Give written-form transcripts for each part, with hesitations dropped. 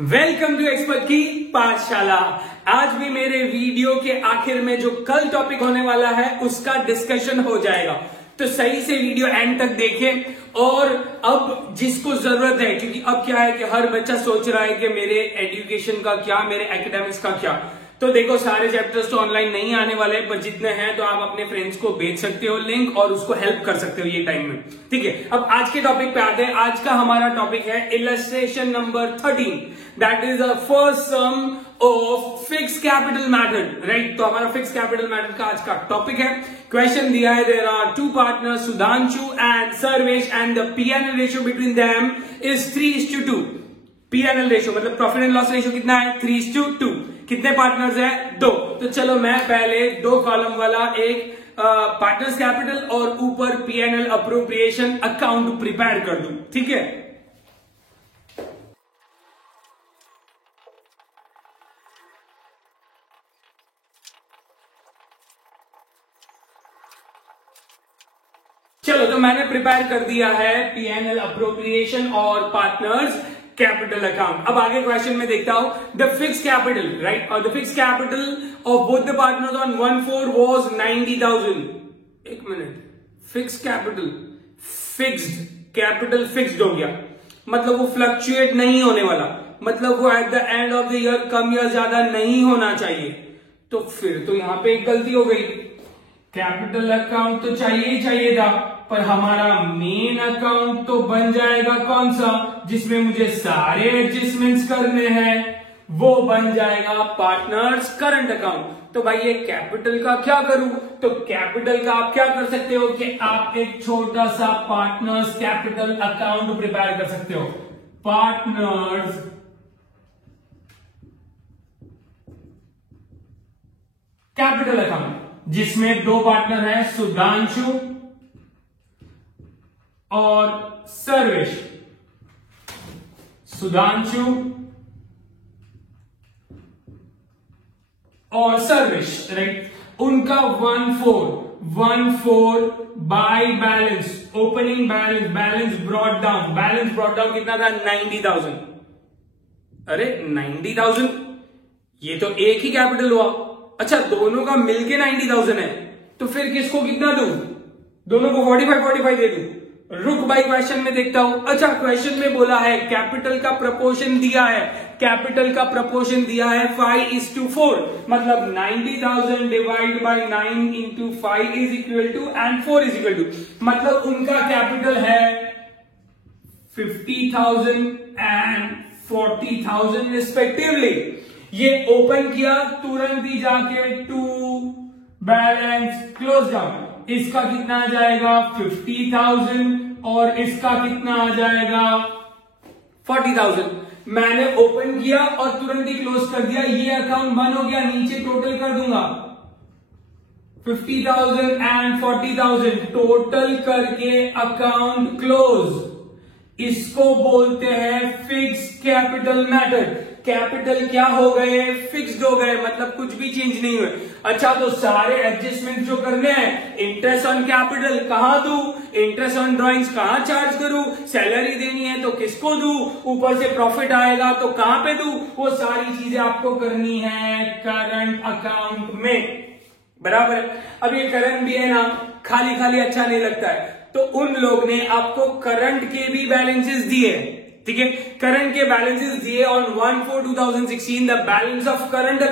Welcome to expert की पाठशाला। आज भी मेरे वीडियो के आखिर में जो कल टॉपिक होने वाला है उसका डिस्कशन हो जाएगा, तो सही से वीडियो एंड तक देखें। और अब जिसको जरूरत है, क्योंकि अब क्या है कि हर बच्चा सोच रहा है कि मेरे एजुकेशन का क्या, मेरे एकेडमिक्स का क्या, तो देखो सारे चैप्टर्स तो ऑनलाइन नहीं आने वाले, पर जितने हैं तो आप अपने फ्रेंड्स को भेज सकते हो लिंक और उसको हेल्प कर सकते हो ये टाइम में। ठीक है, अब आज के टॉपिक पे आते हैं। आज का हमारा टॉपिक है illustration number 13, that is the first sum of fix capital method, right. तो हमारा फिक्स कैपिटल मेथड का आज का टॉपिक है। क्वेश्चन दिया है, there are two partners Sudhanshu and Sarvesh and the PNL ratio between them is 3:2। PNL ratio मतलब profit and loss ratio कितना है? 3:2। कितने पार्टनर्स है? 2। तो चलो मैं पहले 2 कॉलम वाला एक पार्टनर्स कैपिटल और ऊपर पीएनएल अप्रोप्रिएशन अकाउंट प्रिपेयर कर दूं, ठीक है। चलो, तो मैंने प्रिपेयर कर दिया है पीएनएल अप्रोप्रिएशन और पार्टनर्स कैपिटल अकाउंट। अब आगे क्वेश्चन में देखता हूं, द फिक्स कैपिटल, राइट, और the fix capital of both the partners on 1/4 was 90,000। एक minute, fix capital, fixed capital fixed हो गया, मतलब वो फ्लक्चुएट नहीं होने वाला, मतलब वो at the end of the year कम या ज्यादा नहीं होना चाहिए। तो फिर तो यहां पे एक गलती हो गई। कैपिटल अकाउंट तो चाहिए ही चाहिए था, पर हमारा मेन अकाउंट तो बन जाएगा कौन सा, जिसमें मुझे सारे एडजस्टमेंट्स करने हैं, वो बन जाएगा पार्टनर्स करंट अकाउंट। तो भाई ये कैपिटल का क्या करूं? तो कैपिटल का आप क्या कर सकते हो कि आप एक छोटा सा पार्टनर्स कैपिटल अकाउंट प्रिपेयर कर सकते हो। पार्टनर्स कैपिटल अकाउंट जिसमें 2 पार्टनर हैं, सुधांशु और सर्वेश। सुधांशु और सर्वेश, राइट। उनका 1/4 by balance, opening balance, balance brought down, balance brought down कितना था? 90,000। अरे 90,000, ये तो एक ही कैपिटल हुआ। अच्छा, दोनों का मिलके 90,000 है, तो फिर किसको कितना दूं? दोनों को 45 दे दूं? रुक भाई, क्वेश्चन में देखता हूं। अच्छा, क्वेश्चन में बोला है कैपिटल का प्रपोर्शन दिया है, कैपिटल का प्रपोर्शन दिया है 5:4, मतलब 90,000 divide by 9 into 5 is equal to and 4 is equal to, मतलब उनका कैपिटल है 50,000 एंड 40,000 रिस्पेक्टिवली। ये ओपन किया, तुरंत ही जाके टू बैलेंस क्लोज डाउन, इसका कितना आ जाएगा? 50,000 और इसका कितना आ जाएगा? 40,000। मैंने ओपन किया और तुरंत ही क्लोज कर दिया, ये अकाउंट बंद हो गया। नीचे टोटल कर दूंगा 50,000 एंड 40,000, टोटल करके अकाउंट क्लोज। इसको बोलते हैं फिक्स कैपिटल मेथड। कैपिटल क्या हो गए? फिक्स्ड हो गए, मतलब कुछ भी चेंज नहीं हुए। अच्छा, तो सारे एडजस्टमेंट जो करने हैं, इंटरेस्ट ऑन कैपिटल कहां दूं, इंटरेस्ट ऑन ड्रॉइंग्स कहां चार्ज करूं, सैलरी देनी है तो किसको दूं, ऊपर से प्रॉफिट आएगा तो कहां पे दूं, वो सारी चीजें आपको करनी है करंट अकाउंट में, बराबर। अब ये करंट भी है ना, खाली खाली अच्छा नहीं लगता है, तो उन लोग ने आपको करंट के भी बैलेंसेस दिए, ठीक है। करंट के बैलेंसेस दिए on 1/4/2016। The balance of current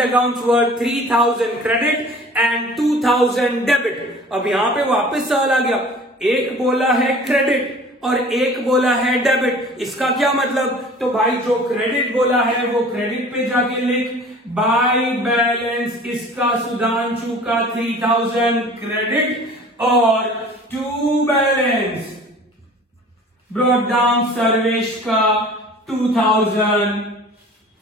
accounts were 3,000 credit and 2,000 debit. अब यहां पे वापस सवाल आ गया, एक बोला है क्रेडिट और एक बोला है डेबिट, इसका क्या मतलब? तो भाई जो क्रेडिट बोला है वो क्रेडिट पे जाके लिख, बाय बैलेंस इसका सुधांशु का 3,000 क्रेडिट और 2 बैलेंस ब्रॉट डाउन सर्वेश का 2,000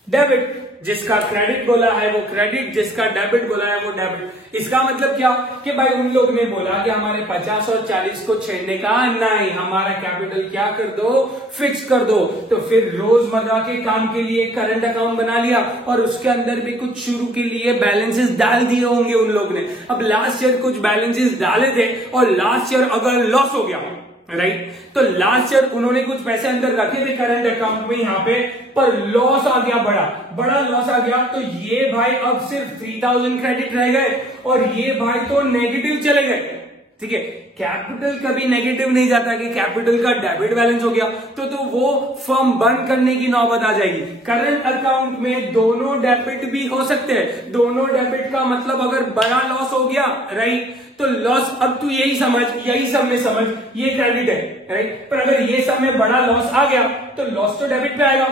डेबिट। जिसका क्रेडिट बोला है वो क्रेडिट, जिसका डेबिट बोला है वो डेबिट। इसका मतलब क्या कि भाई उन लोग ने बोला कि हमारे 50 और 40 को छेड़ने का नहीं, हमारा कैपिटल क्या कर दो? फिक्स कर दो। तो फिर रोजमर्रा के काम के लिए करंट अकाउंट बना लिया और उसके अंदर भी कुछ शुरू के लिए बैलेंसेस डाल दिए होंगे उन लोग ने। अब लास्ट ईयर कुछ बैलेंसेस डाले थे और लास्ट ईयर अगर लॉस हो गया राइट। तो लास्ट ईयर उन्होंने कुछ पैसे अंदर रखे थे करंट अकाउंट में यहाँ पे, पर लॉस आ गया, बड़ा लॉस आ गया। तो ये भाई अब सिर्फ 3000 क्रेडिट रह गए और ये भाई तो नेगेटिव चले गए। ठीक है, कैपिटल कभी नेगेटिव नहीं जाता कि कैपिटल का डेबिट बैलेंस हो गया तो वो फर्म बंद करने की नौबत आ जाएगी। करंट अकाउंट में दोनों डेबिट भी हो सकते हैं। दोनों डेबिट का मतलब अगर बड़ा लॉस हो गया, राइट, तो लॉस, अब तू यही सब में समझ, ये क्रेडिट है, राइट, पर अगर ये सब में बड़ा लॉस आ गया तो लॉस तो डेबिट पे आएगा।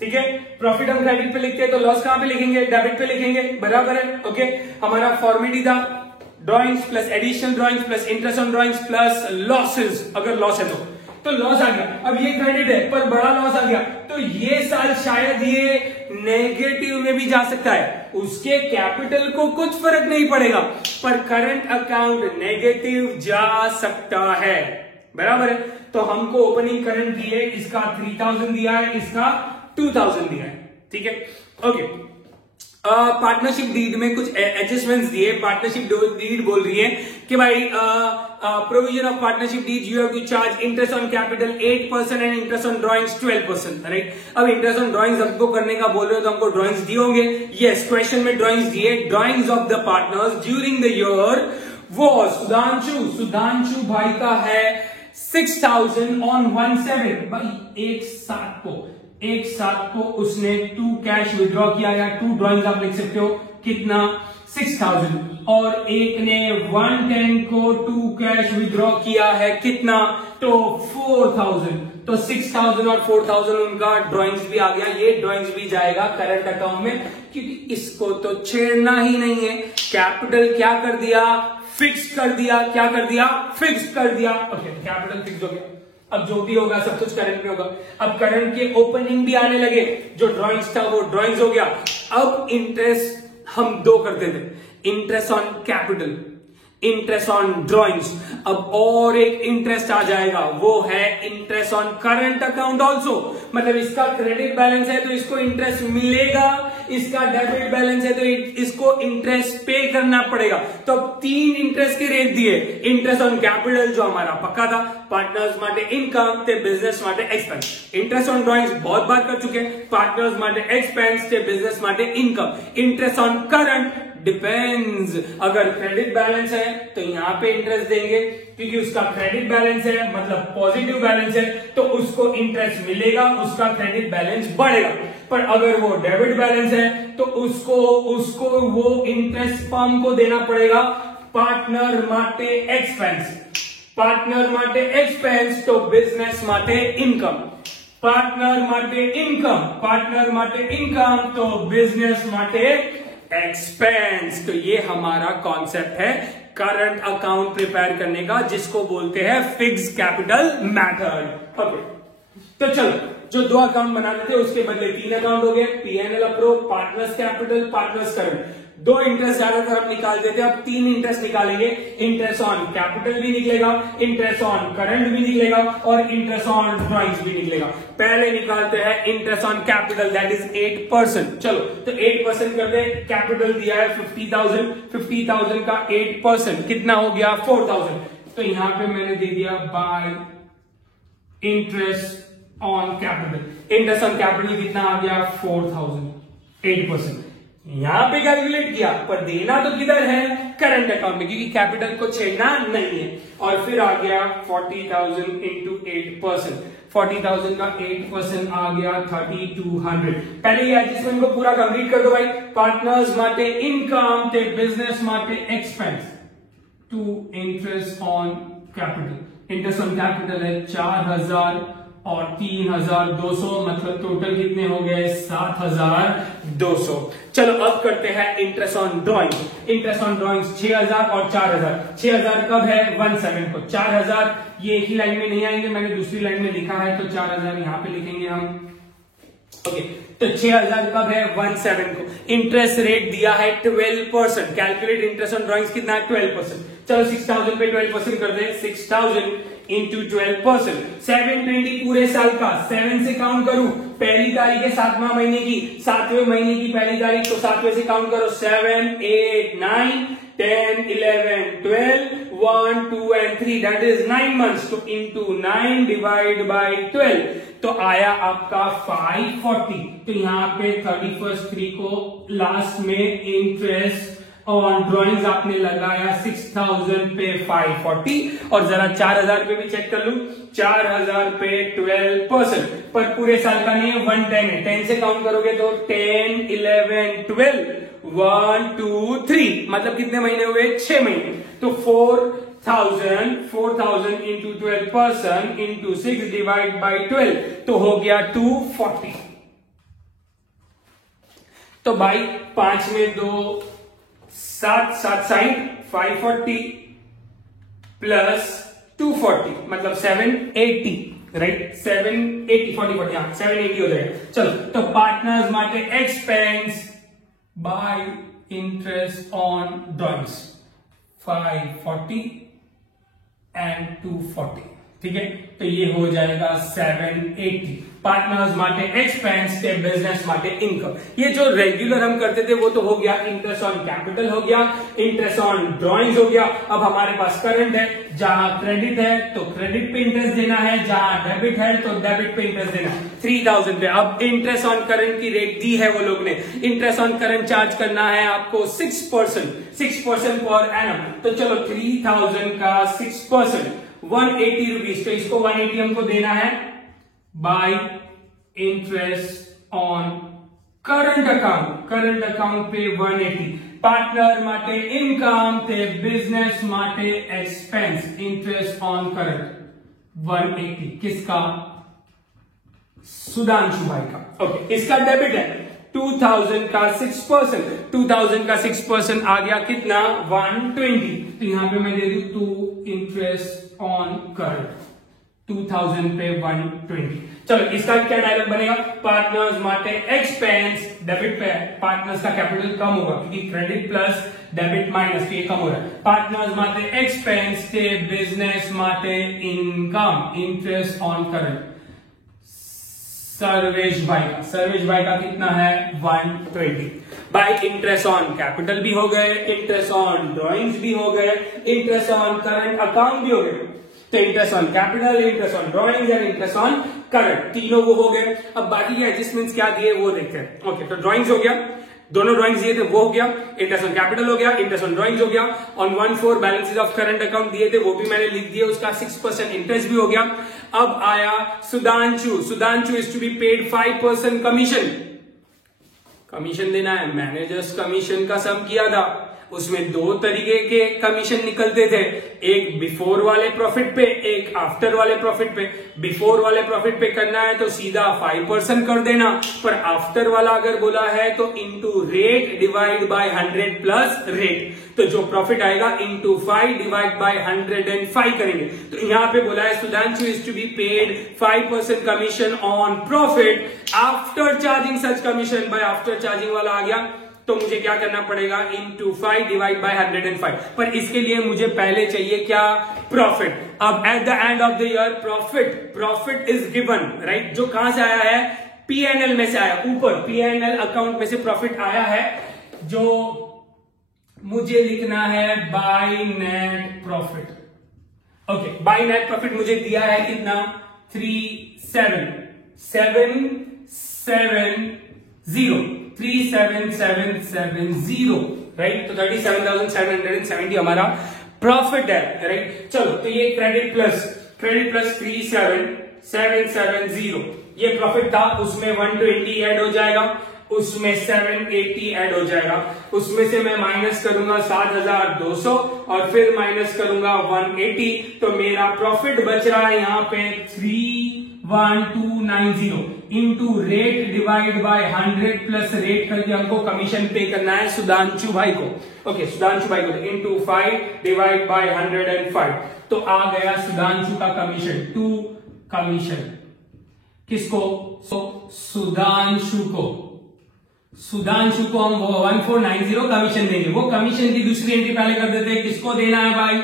ठीक है, प्रॉफिट हम क्रेडिट पे लिखते हैं तो लॉस कहां पे लिखेंगे? डेबिट पे लिखेंगे, बराबर है। ओके, हमारा फॉर्मेट था drawings plus additional drawings plus interest on drawings plus losses, अगर लॉस है तो लॉस आ गया। अब ये क्रेडिट है पर बड़ा लॉस आ गया तो ये साल शायद ये नेगेटिव में भी जा सकता है, उसके कैपिटल को कुछ फर्क नहीं पड़ेगा, पर करंट अकाउंट नेगेटिव जा सकता है, बराबर है। तो हमको ओपनिंग करंट दिए, इसका 3000 दिया है, इसका 2000 दिया है। ठीक है, ओके। पार्टनरशिप डीड में कुछ एडजस्टमेंट्स दिए। पार्टनरशिप डीड बोल रही है कि भाई provision of partnership deed, you have to charge interest on capital 8% and interest on drawings 12%, right. अब इंटरेस्ट ऑन ड्रॉइंग्स हमको करने का बोल रहे हो तो हमको ड्रॉइंग्स दिए होंगे। यस, क्वेश्चन में ड्रॉइंग्स दिए। Drawings of the partners during the year वो सुधांशु भाई का है 6000 ऑन 17, भाई एक साथ को उसने 2 कैश विड्रॉ किया, या 2 ड्रॉइंग्स आप लिख सकते हो, कितना? 6000। और एक ने 110 को 2 कैश विड्रॉ किया है, कितना? तो 4000। तो 6000 और 4000 उनका ड्रॉइंग्स भी आ गया। ये ड्रॉइंग्स भी जाएगा करंट अकाउंट में, क्योंकि इसको तो छेड़ना ही नहीं है। कैपिटल क्या कर दिया? फिक्स कर दिया। क्या कर दिया? फिक्स कर दिया। ओके, कैपिटल फिक्स हो गया। अब जो भी होगा सब कुछ करंट में होगा। अब करंट के ओपनिंग भी आने लगे, जो ड्रॉइंग्स था वो ड्रॉइंग्स हो गया। अब इंटरेस्ट हम 2 करते थे, interest on capital, interest on drawings. अब और एक इंटरेस्ट आ जाएगा, वो है interest on current account also. मतलब इसका क्रेडिट बैलेंस है तो इसको इंटरेस्ट मिलेगा, इसका डेबिट बैलेंस है तो इसको इंटरेस्ट पे करना पड़ेगा। तो अब 3 इंटरेस्ट के रेट दिए। इंटरेस्ट ऑन कैपिटल जो हमारा पक्का था, पार्टनर्स माटे इनकम ते बिजनेस माटे एक्सपेंस। इंटरेस्ट ऑन ड्रॉइंग्स बहुत बार कर चुके, पार्टनर्स माटे एक्सपेंस ते बिजनेस माटे income. Interest on current depends, अगर क्रेडिट बैलेंस है तो यहां पे इंटरेस्ट देंगे, क्योंकि उसका क्रेडिट बैलेंस है, मतलब पॉजिटिव बैलेंस है, तो उसको इंटरेस्ट मिलेगा, उसका क्रेडिट बैलेंस बढ़ेगा। पर अगर वो डेबिट बैलेंस है तो उसको वो इंटरेस्ट फर्म को देना पड़ेगा पार्टनर माटे एक्सपेंस। पार्टनर माटे एक्सपेंस तो बिजनेस माटे इनकम। पार्टनर माटे इनकम तो बिजनेस माटे एक्सपेंस। तो ये हमारा कॉन्सेप्ट है करंट अकाउंट प्रिपेयर करने का, जिसको बोलते हैं फिक्स कैपिटल मेथड। ओके, तो चलो, जो 2 अकाउंट बनाते थे उसके बदले 3 अकाउंट हो गए। P&L approach, partners capital, partners current. 2 interest ज्यादातर हम निकाल देते हैं, अब 3 इंटरेस्ट निकालेंगे। इंटरेस्ट ऑन कैपिटल भी निकलेगा, इंटरेस्ट ऑन करंट भी निकलेगा और इंटरेस्ट ऑन ड्रॉइंग्स भी निकलेगा। पहले निकालते हैं interest on capital, that is 8%। चलो, तो 8% कर दे। कैपिटल दिया है 50,000 का 8% कितना हो गया? 4000। तो यहां पे मैंने दे दिया bye interest on capital. Interest on capital कितना आ गया? 4000, 8%। यहां पे कैलकुलेट किया, पर देना तो किधर है? करंट अकाउंट में, क्योंकि कैपिटल को छेड़ना नहीं है। और फिर आ गया 40,000 इंटू 8%। 40,000 का 8% आ गया 3200। पहले ये एडजस्टमेंट को पूरा कंप्लीट कर दो भाई। पार्टनर्स माटे इनकम ते बिजनेस माटे expense to interest on capital. Interest on capital है 4000 और 3200, मतलब टोटल कितने हो गए? 7200। चलो अब करते हैं interest on drawing. Interest on drawing 6000 और 4000। 6000 कब है? 17 को। 4000 ये एक ही लाइन में नहीं आएंगे, मैंने दूसरी लाइन में लिखा है, तो 4000 यहां पे लिखेंगे हम। ओके, तो 6000 कब है? 17 को। इंटरेस्ट रेट दिया है 12%। कैलकुलेट इंटरेस्ट ऑन ड्रॉइंग्स कितना है? 12%। चलो 6000 पे 12% कर दे। 6000 इंटू 12%, 720 पूरे साल का। 7 से काउंट करूं, पहली तारीख है 7वां महीने की, 7वें महीने की पहली तारीख, तो 7वें से काउंट करो। 7, 8, 9, 10, 11, 12, 1, 2 and 3 दैट इज 9 months, तो into 9 डिवाइड बाय 12 तो आया आपका 540। तो यहाँ पे 31 को लास्ट में इंटरेस्ट ऑन ड्रॉइंग्स आपने लगाया 6000 पे 540 और जरा 4000 पे भी चेक कर लूं, 4000 पे 12%, पर पूरे साल का नहीं है, 110 है, 10 से काउंट करोगे तो 10, 11, 12, 1, 2, 3 मतलब कितने महीने हुए? 6 महीने। तो 4000 इंटू 12% इंटू 6 डिवाइड बाई 12 तो हो गया 240। तो भाई 5 में 2 7 7 60 540 प्लस 240 मतलब 780 राइट, 780 40 हाँ 780 हो जाएगा। चलो तो पार्टनर्स माटे expense bye interest on drawings 540 and 240, ठीक है, तो ये हो जाएगा 780। पार्टनर्स माटे एक्सपेंस के बिजनेस माटे इनकम। ये जो रेगुलर हम करते थे वो तो हो गया, इंटरेस्ट ऑन कैपिटल हो गया, इंटरेस्ट ऑन ड्रॉइंग्स हो गया। अब हमारे पास करंट है, जहां क्रेडिट है तो क्रेडिट पे इंटरेस्ट देना है, जहां डेबिट है तो डेबिट पे इंटरेस्ट देना है 3000 पे। अब इंटरेस्ट ऑन करंट की रेट दी है वो लोग ने, इंटरेस्ट ऑन करंट चार्ज करना है आपको 6% पर एनम। तो चलो 3000 का 6% 180 रुपीज, तो इसको 180 हमको देना है bye interest on current account पे 180। पार्टनर माटे इनकम थे बिजनेस माटे एक्सपेंस इंटरेस्ट ऑन करंट 180 किसका? सुधांशु भाई का। ओके, इसका डेबिट है 2000 का 6%, 2000 का 6% आ गया कितना? 120। तो यहां पे मैं दे दूं 2 इंटरेस्ट ऑन करंट 2000 पे 120। चलो इसका क्या डायलॉग बनेगा? पार्टनर्स माटे एक्सपेंस डेबिट पे पार्टनर्स का कैपिटल कम होगा क्योंकि क्रेडिट प्लस डेबिट माइनस, तो ये कम हो रहा है। पार्टनर्स माटे एक्सपेंस के बिजनेस माटे income interest on current Sarvesh भाई का कितना है? 120 बाय इंटरेस्ट ऑन कैपिटल भी हो गए, इंटरेस्ट ऑन ड्रॉइंग्स भी हो गए, इंटरेस्ट ऑन करंट अकाउंट भी हो गए। तो interest on capital, interest on drawings and interest on current, तीनों वो हो गए। अब बाकी के एडजस्टमेंट्स क्या दिए वो देखते हैं। ओके, तो ड्रॉइंग्स हो गया, दोनों ड्रॉइंग्स दिए थे वो हो गया, इंटरेस्ट ऑन कैपिटल हो गया, इंटरेस्ट ऑन ड्रॉइंग्स हो गया, on 1/4 balances of current account दिए थे वो भी मैंने लिख दिया, उसका 6% इंटरेस्ट भी हो गया। अब आया Sudhanshu is to be paid 5% commission देना है। मैनेजर्स कमीशन का सम किया था, उसमें 2 तरीके के कमीशन निकलते थे, एक बिफोर वाले प्रॉफिट पे, एक आफ्टर वाले प्रॉफिट पे। बिफोर वाले प्रॉफिट पे करना है तो सीधा 5% कर देना, पर आफ्टर वाला अगर बोला है तो into rate divide by 100 plus rate, तो जो प्रॉफिट आएगा इंटू 5 डिवाइड बाय 105 करेंगे। तो यहां पे बोला है Sudhanshu is to be paid 5% commission on profit after charging such commission. By after charging वाला आ गया तो मुझे क्या करना पड़ेगा? Into 5 divide by 105। पर इसके लिए मुझे पहले चाहिए क्या? प्रॉफिट। अब eight the end of the year profit is given right, जो कहां से आया है? पीएनएल में से आया, ऊपर पीएनएल अकाउंट में से प्रॉफिट आया है, जो मुझे लिखना है by net profit. Okay, by net profit मुझे दिया है कितना? 37770 राइट, तो 37,770 हमारा प्रॉफिट है राइट। चलो तो ये क्रेडिट प्लस 3770 ये प्रॉफिट था, उसमें 120 ऐड हो जाएगा, उसमें 780 ऐड हो जाएगा, उसमें से मैं माइनस करूंगा 7200 और फिर माइनस करूंगा 180, तो मेरा प्रॉफिट बच रहा है यहाँ पे 31290 into rate divide by 100 plus rate करके हमको कमीशन पे करना है सुधांशु भाई को। ओके, सुधांशु भाई को इंटू 5 डिवाइड बाय 105, तो आ गया सुधांशु का कमीशन 2 कमीशन। किसको? सुधांशु को हम 1490 कमीशन देंगे। वो कमीशन की दूसरी एंट्री पहले कर देते हैं। किसको देना है भाई?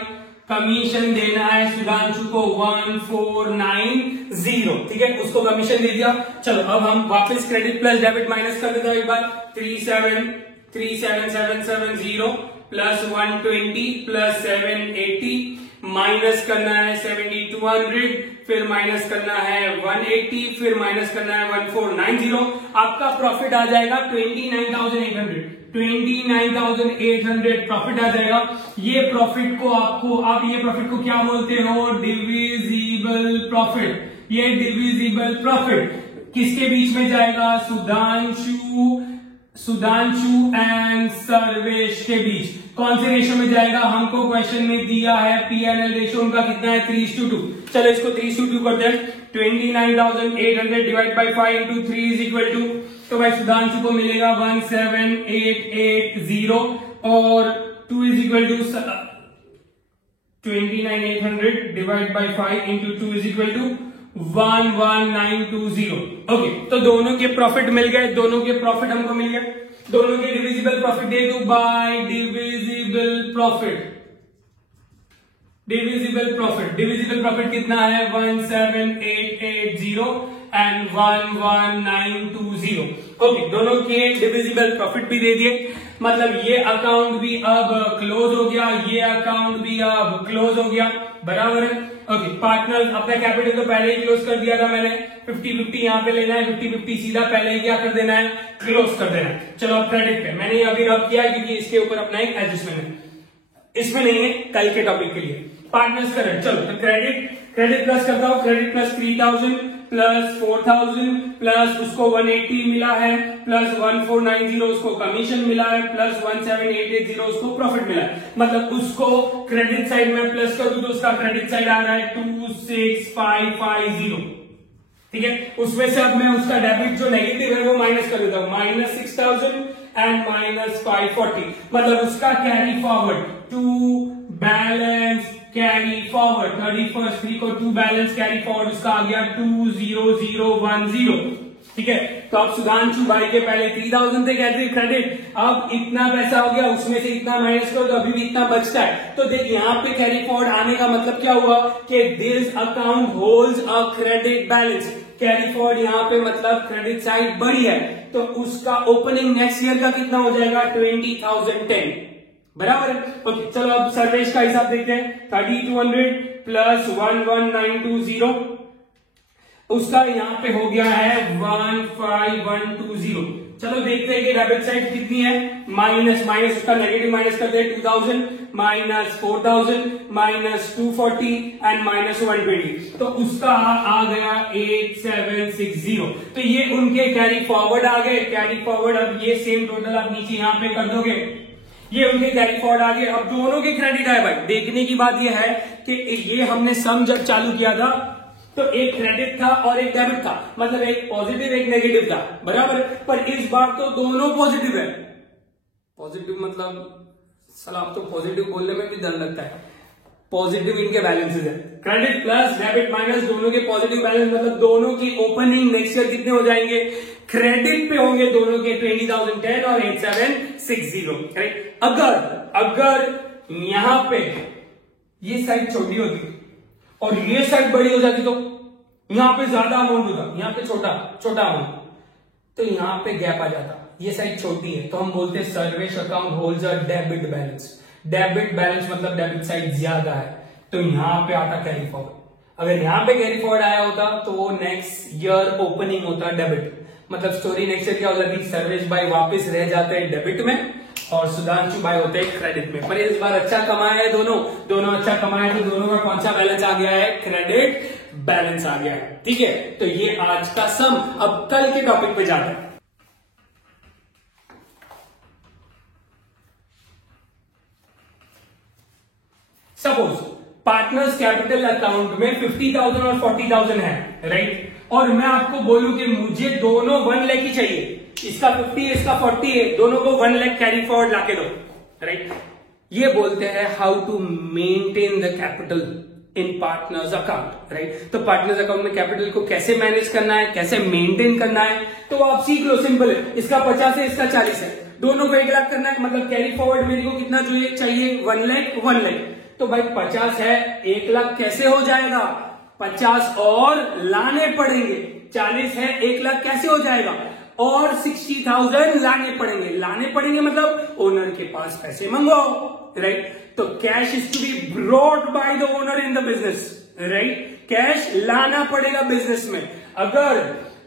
कमीशन देना है सुधांशु को 1490, ठीक है, उसको कमीशन दे दिया। चलो अब हम वापस क्रेडिट प्लस डेबिट माइनस कर देते हैं एक बार। 37770 प्लस 120 प्लस 780 माइनस करना है 7200, फिर माइनस करना है 180, फिर माइनस करना है 1490। आपका प्रॉफिट आ जाएगा 29,800। 29,800 प्रॉफिट आ जाएगा। ये प्रॉफिट को आप ये प्रॉफिट को क्या बोलते हो? Divisible profit. ये डिविजिबल प्रॉफिट किसके बीच में जाएगा? सुधांशु एंड सर्वेश के बीच। कौन से रेशो में जाएगा? हमको क्वेश्चन में दिया है P&L रेशो उनका कितना है? 3:2। चलो इसको 3:2 करते हैं। 29,800 divide by 5 into 3 is equal to, तो भाई सुधांशु को मिलेगा 17880 और 2 is equal to 29,800 divide by 5 into 2 is equal to 11920। Okay, तो दोनों के प्रॉफिट मिल गए, दोनों के प्रॉफिट हमको मिल गए। दोनों के डिविजिबल प्रॉफिट दे दो bye divisible profit. Divisible profit कितना है? 17880 एंड 11920। ओके, दोनों के डिविजिबल प्रॉफिट भी दे दिए, मतलब ये अकाउंट भी अब क्लोज हो गया, ये अकाउंट भी अब क्लोज हो गया, बराबर है। ओके, पार्टनर्स अपना कैपिटल तो पहले ही क्लोज कर दिया था मैंने। 50-50 यहाँ पे लेना है, 50-50 सीधा पहले ही क्या कर देना है? क्लोज कर देना है। चलो अब क्रेडिट पे मैंने अभी रब किया क्योंकि इसके ऊपर अपना एक एडजस्टमेंट है, इसमें नहीं है, कल के टॉपिक के लिए। पार्टनर्स करंट, चलो तो क्रेडिट प्लस करता हूं। क्रेडिट प्लस 3000 प्लस 4000 प्लस उसको 180 मिला है प्लस 1490 उसको कमीशन मिला है प्लस 17880 उसको प्रॉफिट मिला है। मतलब उसको क्रेडिट साइड में प्लस कर दूं तो उसका क्रेडिट साइड आ रहा है 26550। ठीक है, उसमें से अब मैं उसका डेबिट जो नेगेटिव है वो माइनस कर देता हूं, -6000 एंड -540। मतलब उसका carry forward to balance carry forward 31st 3 को 2 बैलेंस कैरी फॉरवर्ड उसका आ गया 20010। ठीक है, तो अब सुधांशु भाई के पहले 3000 थे क्रेडिट, अब इतना पैसा हो गया, उसमें से इतना माइनस करो तो अभी भी इतना बचता है। तो देख यहाँ पे कैरी फॉरवर्ड आने का मतलब क्या हुआ कि this account holds a credit balance. Carry forward यहाँ पे मतलब क्रेडिट साइड बड़ी है, तो उसका ओपनिंग नेक्स्ट ईयर का कितना हो जाएगा? 20,010, बराबर। ओके, चलो अब सर्वेश का हिसाब देखते हैं। 3200 प्लस 11920 उसका यहाँ पे हो गया है 15120। चलो देखते हैं कि डेबिट साइड कितनी है। माइनस उसका नेगेटिव माइनस करते हैं 2000 माइनस 4000 माइनस 240 एंड माइनस 120, तो उसका आ गया 8760। तो ये उनके कैरी फॉरवर्ड आ गए। कैरी फॉरवर्ड अब ये सेम टोटल आप नीचे यहाँ पे कर दोगे, ये उनके कैरी फॉरवर्ड आ गए। अब दोनों के क्रेडिट आए भाई। देखने की बात ये है कि ये हमने सम जब चालू किया था तो एक क्रेडिट था और एक डेबिट था, मतलब एक पॉजिटिव एक नेगेटिव था, बराबर। पर इस बार तो दोनों पॉजिटिव है। पॉजिटिव मतलब साला अब तो पॉजिटिव बोलने में भी डर लगता है। पॉजिटिव इनके बैलेंसेस है, क्रेडिट प्लस डेबिट माइनस दोनों के पॉजिटिव बैलेंस, मतलब दोनों की ओपनिंग नेक्स्ट ईयर कितने हो जाएंगे? क्रेडिट पे होंगे दोनों के 20,010 और 8760। राइट, अगर यहां पे ये साइड छोटी होती और ये साइड बड़ी हो जाती तो यहां पे ज्यादा अमाउंट होता, यहां पे छोटा अमाउंट, तो यहां पे गैप आ जाता। ये साइड छोटी है तो हम बोलते हैं Sarvesh account holds a debit balance. Debit balance मतलब डेबिट साइड ज्यादा है, तो यहां पे आता कैरी फॉरवर्ड। अगर यहां पे कैरी फॉरवर्ड आया होता तो वो नेक्स्ट ईयर ओपनिंग होता डेबिट। मतलब स्टोरी नेक्स्ट ईयर क्या हो जाती? सर्वेश भाई वापस रह जाते हैं डेबिट में और सुधांशु भाई होते हैं क्रेडिट में। पर इस बार अच्छा कमाया है दोनों अच्छा कमाया, तो दोनों का कौन सा बैलेंस आ गया है? क्रेडिट बैलेंस आ गया है। ठीक है, तो ये आज का सम। अब कल के टॉपिक पे जाते हैं। सपोज पार्टनर्स कैपिटल अकाउंट में 50,000 और 40,000 है, राइट। और मैं आपको बोलूं कि मुझे दोनों 1 लाख ही चाहिए, इसका 50 है इसका 40 है, दोनों को 1 लाख कैरी फॉरवर्ड लाके दो, राइट। ये बोलते हैं how to maintain the capital in partners account, right. तो पार्टनर्स अकाउंट में कैपिटल को कैसे मैनेज करना है, कैसे मेंटेन करना है, तो आप सीख लो। सिंपल है, इसका 50 है इसका 40 है, दोनों को 1 लाख करना है। मतलब कैरी फॉरवर्ड मेरे को कितना चाहिए? 1 लाख। तो भाई 50 है, 1 लाख कैसे हो जाएगा? 50 और लाने पड़ेंगे। 40 है, 1 लाख कैसे हो जाएगा? और 60,000 लाने पड़ेंगे मतलब ओनर के पास पैसे मंगवाओ, राइट। तो cash is to be brought by the owner in the business, right. Cash लाना पड़ेगा बिजनेस में। अगर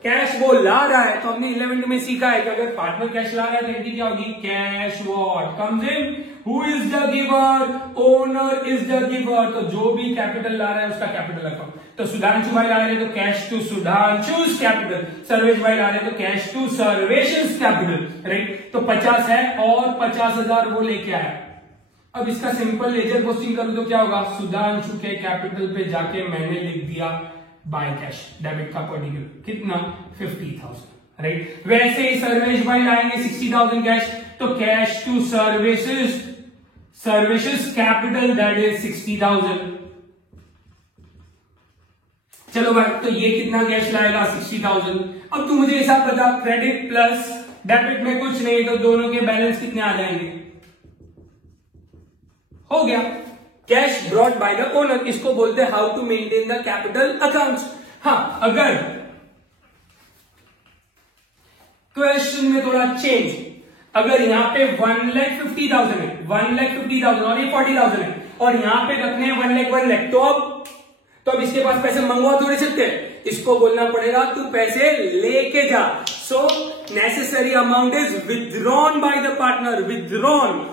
कैश वो ला रहा है तो हमने 11 में सीखा है कि अगर पार्टनर कैश ला रहा है तो एंट्री क्या होगी, cash what comes in, who is the giver, owner is the giver. तो जो भी कैपिटल ला रहा है उसका कैपिटल अकाउंट। तो सुधांशु भाई ला रहे हैं तो कैश टू सुधांशु's कैपिटल, सर्वेश भाई ला रहे हैं तो कैश टू सर्वेश's कैपिटल, राइट। तो 50 है और 50,000 वो लेके आया। अब इसका सिंपल लेजर पोस्टिंग करूं तो क्या होगा, सुधांशु के कैपिटल पे जाके मैंने लिख दिया बाय कैश, डेबिट का पर्टिकुलर कितना 50,000, राइट। वैसे ही सर्वेश भाई लाएंगे 60,000 कैश, तो cash to services capital that is 60,000। चलो भाई, तो ये कितना कैश लाएगा 60,000। अब तू मुझे हिसाब बता, क्रेडिट प्लस डेबिट में कुछ नहीं तो दोनों के बैलेंस कितने आ जाएंगे, हो गया cash brought by the owner. इसको बोलते हैं how to maintain the capital accounts. हाँ, अगर क्वेश्चन में थोड़ा चेंज, अगर यहां पे 1,50,000 है, 1,50,000 और ये 40,000 है और यहां पे रखने हैं 1 लाख, तो अब इसके पास पैसे मंगवा थोड़ी सकते हैं, इसको बोलना पड़ेगा तू पैसे लेके जा। सो necessary amount is withdrawn by the partner, withdrawn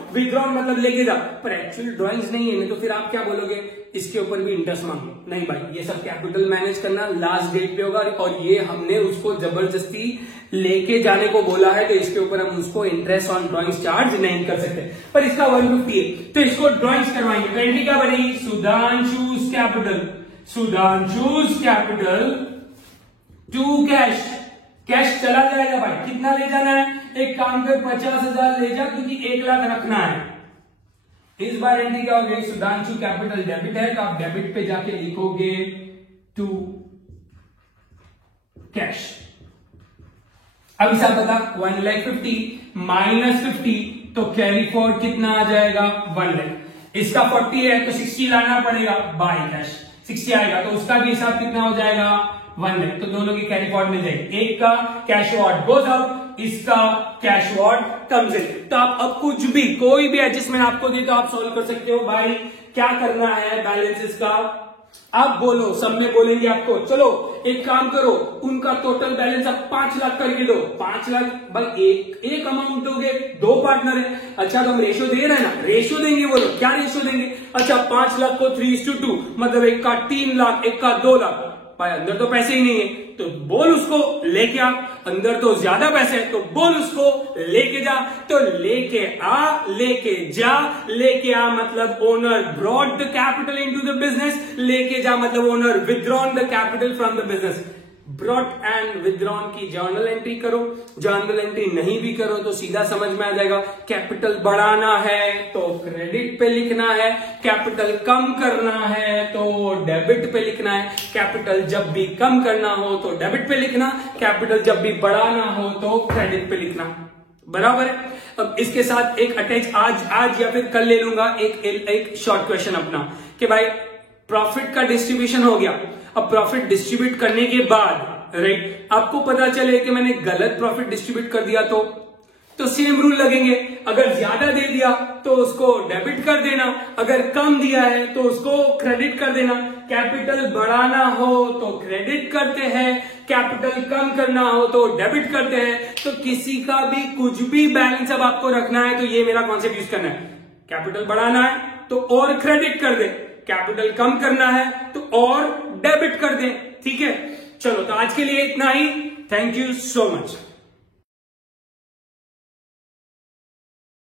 मतलब लेके जा, पर एक्चुअली ड्राइंग्स नहीं है, नहीं तो फिर आप क्या बोलोगे, इसके ऊपर भी इंटरेस्ट मांगो। नहीं भाई, ये सब कैपिटल मैनेज करना लास्ट डेट पे होगा और ये हमने उसको जबरदस्ती लेके जाने को बोला है, तो इसके ऊपर हम उसको इंटरेस्ट ऑन ड्राइंग्स चार्ज नहीं कर सकते। पर इसका 150 है तो इसको ड्राइंग्स करवाएंगे, तो एंट्री क्या बनेगी, सुधांशु's कैपिटल टू कैश। कैश चला जाएगा भाई, कितना ले जाना है, एक काम कर 50,000 ले जा क्योंकि 1 लाख रखना है। इस बार एंट्री क्या होगी, सुधांशु कैपिटल डेबिट है तो आप डेबिट पे जाके लिखोगे टू कैश। अब हिसाब बता, 1,50,000 माइनस 50 तो कैरी फॉरवर्ड कितना आ जाएगा 1 लाख। इसका 40 है तो 60 लाना पड़ेगा बाय कैश, 60 आएगा तो उसका भी हिसाब कितना हो जाएगा 1 लाख। तो दोनों की कैरी फॉरवर्ड मिल जाएगी, एक का कैश फॉरवर्ड गोज आउट, इसका कैश फॉरवर्ड कम्स इन। तो आप अब कुछ भी कोई भी एडजस्टमेंट आपको दे तो आप सॉल्व कर सकते हो। भाई क्या करना है बैलेंसेस का, आप बोलो, सब में बोलेंगे आपको। चलो एक काम करो, उनका टोटल बैलेंस आप 5 लाख करके दो। 5 लाख भाई एक अमाउंट दोगे, 2 पार्टनर है, अच्छा तो हम रेशियो दे रहे हैं ना, रेशियो देंगे, बोलो क्या रेशियो देंगे। अच्छा 5 लाख को 3:2 मतलब एक का 3 लाख, एक का 2 लाख। भाई अंदर तो पैसे ही नहीं है तो बोल उसको लेके आ, अंदर तो ज्यादा पैसे है तो बोल उसको लेके जा। तो लेके आ मतलब owner brought the capital into the business, लेके जा मतलब owner withdrawn the capital from the business. Brought and withdrawn की जर्नल एंट्री करो, जर्नल एंट्री नहीं भी करो तो सीधा समझ में आ जाएगा। कैपिटल बढ़ाना है तो क्रेडिट पे लिखना है, कैपिटल कम करना है तो डेबिट पे लिखना है। कैपिटल जब भी कम करना हो तो डेबिट पे लिखना, कैपिटल जब भी बढ़ाना हो तो क्रेडिट पे लिखना, बराबर है। अब इसके साथ एक अटैच आज या फिर कल ले लूंगा एक शॉर्ट क्वेश्चन अपना कि भाई प्रॉफिट का डिस्ट्रीब्यूशन हो गया। अब प्रॉफिट डिस्ट्रीब्यूट करने के बाद राइट आपको पता चले कि मैंने गलत प्रॉफिट डिस्ट्रीब्यूट कर दिया तो सेम रूल लगेंगे। अगर ज्यादा दे दिया तो उसको डेबिट कर देना, अगर कम दिया है तो उसको क्रेडिट कर देना। कैपिटल बढ़ाना हो तो क्रेडिट करते हैं, कैपिटल कम करना हो तो डेबिट करते हैं। तो किसी का भी कुछ भी बैलेंस अब आपको रखना है तो ये मेरा कॉन्सेप्ट यूज करना है। कैपिटल बढ़ाना है तो और क्रेडिट कर दे, कैपिटल कम करना है तो और डेबिट कर दे, ठीक है। चलो तो आज के लिए इतना ही, थैंक यू सो मच।